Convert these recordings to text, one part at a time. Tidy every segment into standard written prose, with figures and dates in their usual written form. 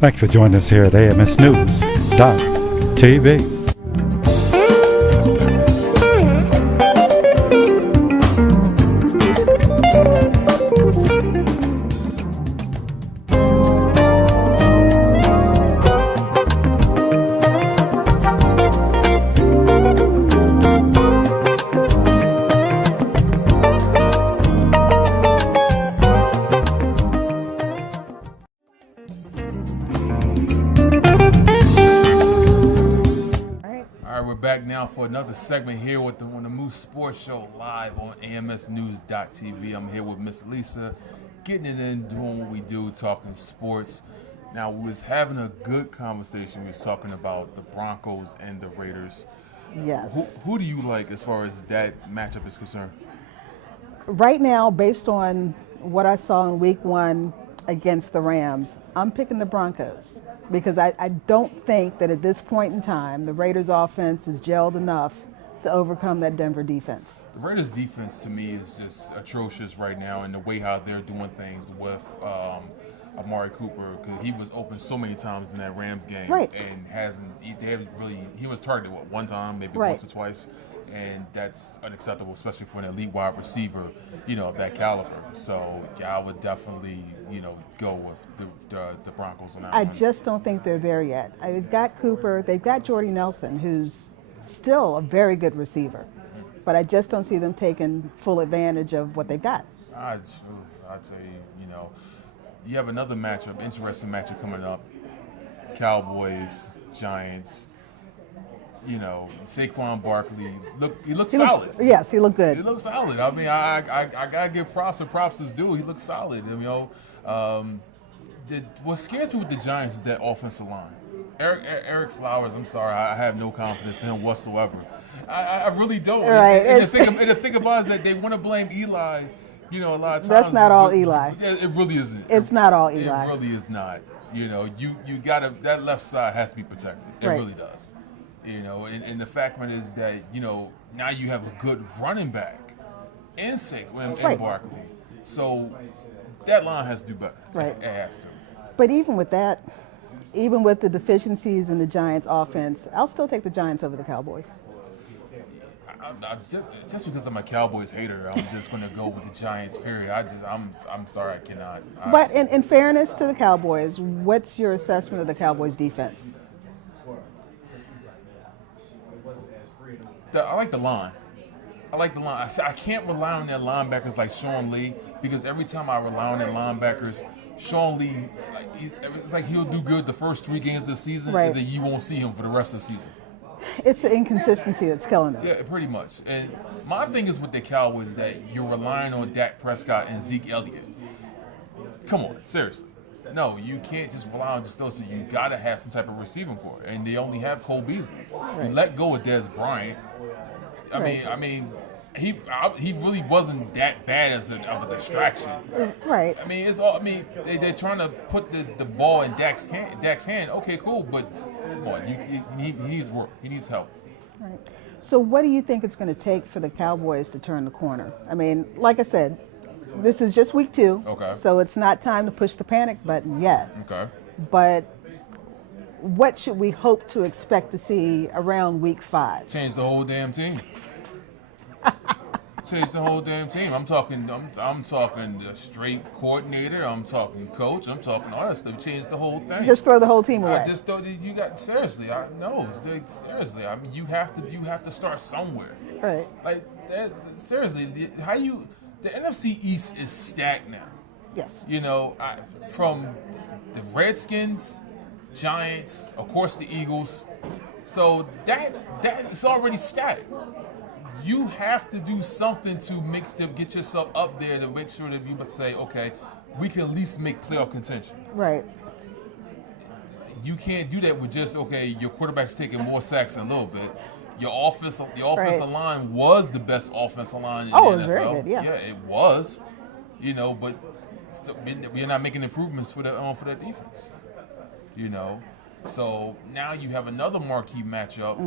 Thanks for joining us here at AMSnews.TV. We're back now for another segment here with on the Moose Sports Show live on AMSnews.TV. I'm here with Miss Lisa, getting it in, doing what we do, talking sports. Now, we was having a good conversation. We was talking about the Broncos and the Raiders. Yes. Who do you like as far as that matchup is concerned? Right now, based on what I saw in week one against the Rams, I'm picking the Broncos because I don't think that at this point in time, the Raiders offense is gelled enough to overcome that Denver defense. The Raiders defense to me is just atrocious right now in the way how they're doing things with Amari Cooper, because he was open so many times in that Rams game, right, and he was targeted one time, maybe right, once or twice, and that's unacceptable, especially for an elite wide receiver, of that caliber. So yeah, I would definitely, go with the Broncos on that I one. just don't think they're there yet. They've got Cooper, they've got Jordy Nelson, who's still a very good receiver, but I just don't see them taking full advantage of what they've got. I'd say, you have another matchup, interesting matchup coming up. Cowboys, Giants. Saquon Barkley, he looks solid. Yes, he looked good. He looks solid. I mean, I gotta give props where props is due. He looks solid. What scares me with the Giants is that offensive line. Eric Flowers, I'm sorry, I have no confidence in him whatsoever. I really don't. Right. And the thing about it is that they want to blame Eli. A lot of times. That's not all Eli. It really isn't. It's not all Eli. It really is not. You gotta, that left side has to be protected. It right. really does. And the fact is that, now you have a good running back in Saquon and Barkley. So that line has to do better. Right. It has to. But even with that, even with the deficiencies in the Giants offense, I'll still take the Giants over the Cowboys. Just because I'm a Cowboys hater, I'm just going to go with the Giants, period. I'm sorry, I cannot. But in fairness to the Cowboys, what's your assessment of the Cowboys defense? I like the line. I can't rely on their linebackers like Sean Lee, because every time I rely on their linebackers, Sean Lee, it's like he'll do good the first 3 games of the season, right, and then you won't see him for the rest of the season. It's the inconsistency that's killing them. Yeah, pretty much. And my thing is with the Cowboys is that you're relying on Dak Prescott and Zeke Elliott. Come on, seriously. No, you can't just rely on just those two. You got to have some type of receiving core, and they only have Cole Beasley. Right. You let go of Dez Bryant. I mean, he really wasn't that bad of a distraction. Right. I mean, they're trying to put the ball in Dak's hand. Okay, cool, but come on, he needs work. He needs help. Right. So what do you think it's going to take for the Cowboys to turn the corner? I mean, like I said, this is just week 2, okay, so it's not time to push the panic button yet. Okay. But what should we hope to expect to see around week 5? Change the whole damn team. Change the whole damn team. I'm talking a straight coordinator. I'm talking coach. I'm talking all that stuff. Change the whole thing. Just throw the whole team away. I just thought you got seriously. Seriously. I mean, you have to start somewhere. Right. Like that. Seriously, the NFC East is stacked now. Yes. From the Redskins, Giants, of course the Eagles. So that is already stacked. You have to do something to get yourself up there to make sure that you must say, okay, we can at least make playoff contention. Right. You can't do that with just, okay, your quarterback's taking more sacks a little bit. The offensive line was the best offensive line in the NFL. It was very good, yeah. Yeah, it was. But still, we're not making improvements for that defense. So now you have another marquee matchup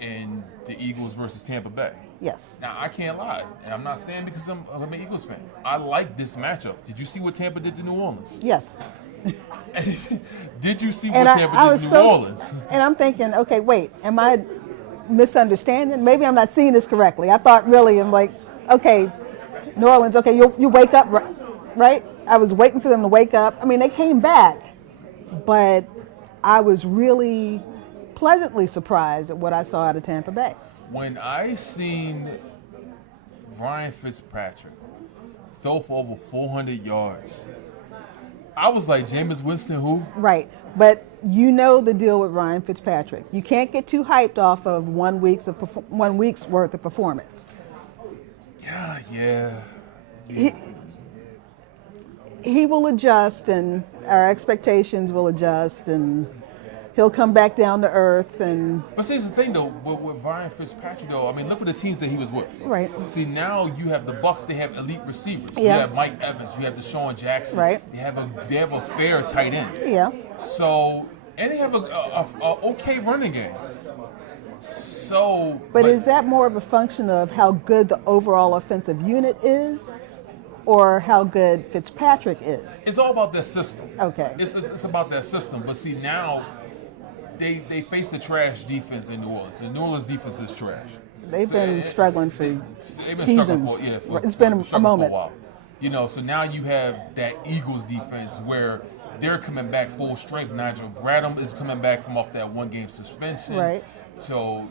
in the Eagles versus Tampa Bay. Yes. Now, I can't lie, and I'm not saying because I'm an Eagles fan. I like this matchup. Did you see what Tampa did to New Orleans? Yes. Did you see what And Tampa did in New Orleans? And I'm thinking, okay, wait, am I misunderstanding? Maybe I'm not seeing this correctly. I thought really, I'm like, okay, New Orleans, okay, you wake up, right? I was waiting for them to wake up. I mean, they came back, but I was really pleasantly surprised at what I saw out of Tampa Bay. When I seen Ryan Fitzpatrick throw for over 400 yards, I was like, Jameis Winston who? Right, but you know the deal with Ryan Fitzpatrick. You can't get too hyped off of 1 week's worth of performance. Yeah. He will adjust, and our expectations will adjust, and he'll come back down to earth. And But see, here's the thing though, with Ryan Fitzpatrick though, I mean, look at the teams that he was with. Right. See, now you have the Bucks. They have elite receivers. You Yeah. have Mike Evans. You have Deshaun Jackson. Right. They have a fair tight end. yeah, So, and they have a okay running game. So, but is that more of a function of how good the overall offensive unit is, or how good Fitzpatrick is? it's all about their system. Okay. It's about their system. But see, now they face the trash defense in New Orleans. The New Orleans defense is trash. They've been struggling for they've been struggling seasons. It's been a struggling moment. for a while. You know, so now you have that Eagles defense where they're coming back full strength. Nigel Bradham is coming back from off that 1-game suspension. Right. So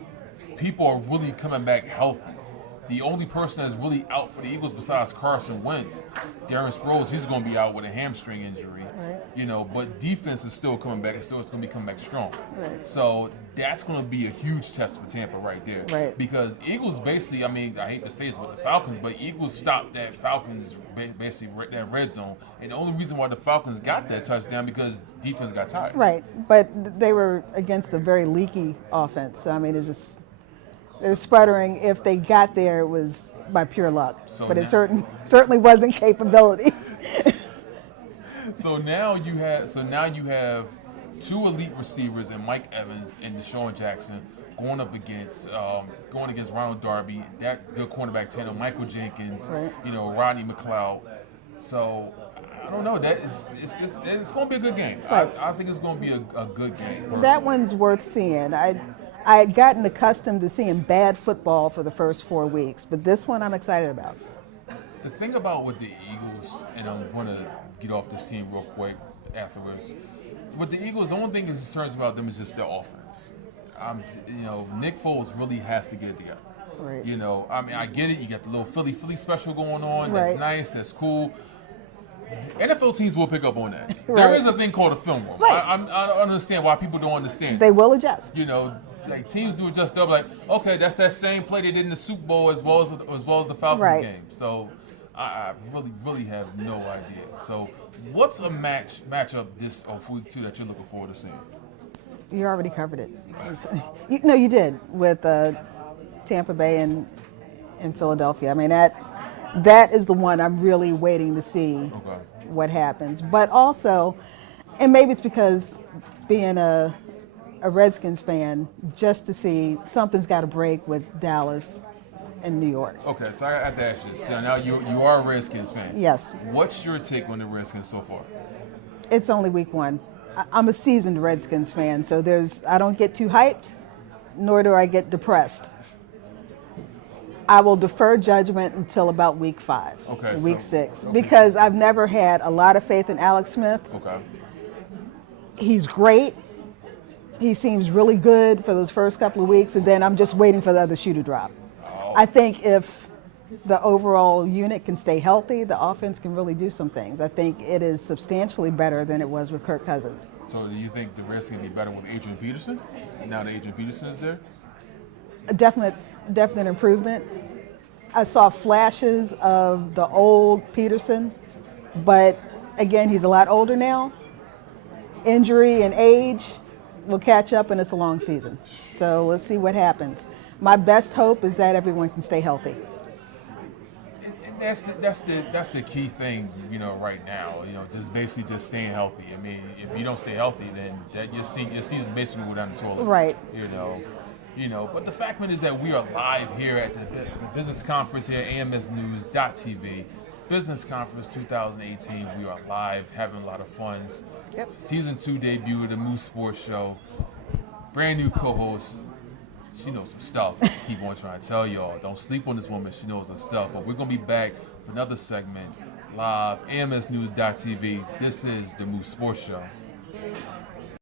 people are really coming back healthy. The only person that's really out for the Eagles besides Carson Wentz, Darren Sproles, he's going to be out with a hamstring injury. Right. You know, but defense is still coming back. It's going to be coming back strong. Right. So that's going to be a huge test for Tampa right there. Right. Because Eagles basically, I mean, I hate to say this with the Falcons, but Eagles stopped that Falcons basically that red zone. And the only reason why the Falcons got that touchdown because defense got tired. Right, but they were against a very leaky offense. So, I mean, it's just they're sputtering. If they got there, it was by pure luck. So but it now- certainly wasn't capability. So now you have two elite receivers in Mike Evans and Deshaun Jackson going against Ronald Darby, that good cornerback tandem, Michael Jenkins, Right. you know, Rodney McLeod. So I don't know. It's going to be a good game. Right. I think it's going to be a good game. That one's worth seeing. I had gotten accustomed to seeing bad football for the first 4 weeks, but this one I'm excited about. The thing about with the Eagles, and I'm going to get off this team real quick afterwards. With the Eagles, the only thing that concerns about them is just their offense. Nick Foles really has to get it together. Right. You know, I mean, I get it. You got the little Philly special going on. That's Right. nice. That's cool. NFL teams will pick up on that. Right. There is a thing called a film room. Right. I don't understand why people don't understand. They this. will adjust. You know, like teams do adjust up. Like, okay, that's that same play they did in the Super Bowl as well as the Falcons Right. game. So I really have no idea. So what's a matchup this of week 2 that you're looking forward to seeing? You already covered it. No, you did with Tampa Bay and Philadelphia. I mean, that is the one I'm really waiting to see Okay. what happens. But also, and maybe it's because being a Redskins fan, just to see something's got to break with Dallas and New York. Okay, so I have to ask you. So now you are a Redskins fan. Yes. What's your take on the Redskins so far? It's only week 1. I'm a seasoned Redskins fan, so I don't get too hyped, nor do I get depressed. I will defer judgment until about week 5, Okay, week so- 6, okay. because I've never had a lot of faith in Alex Smith. Okay. He's great. He seems really good for those first couple of weeks, and then I'm just waiting for the other shoe to drop. Oh. I think if the overall unit can stay healthy, the offense can really do some things. I think it is substantially better than it was with Kirk Cousins. So do you think the Redskins can be better with Adrian Peterson? Now that Adrian Peterson is there? A definite improvement. I saw flashes of the old Peterson, but again, he's a lot older now. Injury and age will catch up, and it's a long season. So let's see what happens. My best hope is that everyone can stay healthy. And that's the key thing, you know, right now. You know, just basically just staying healthy. I mean, if you don't stay healthy, then your season basically go down the toilet. Right. You know. But the fact is that we are live here at the business conference here, AMSnews.tv. Business Conference 2018. We are live, having a lot of fun. Yep. Season 2 debut of the Moose Sports Show. Brand new co-host. She knows some stuff. I keep on trying to tell y'all. Don't sleep on this woman. She knows her stuff. But we're going to be back for another segment live, AMSnews.tv. This is the Moose Sports Show.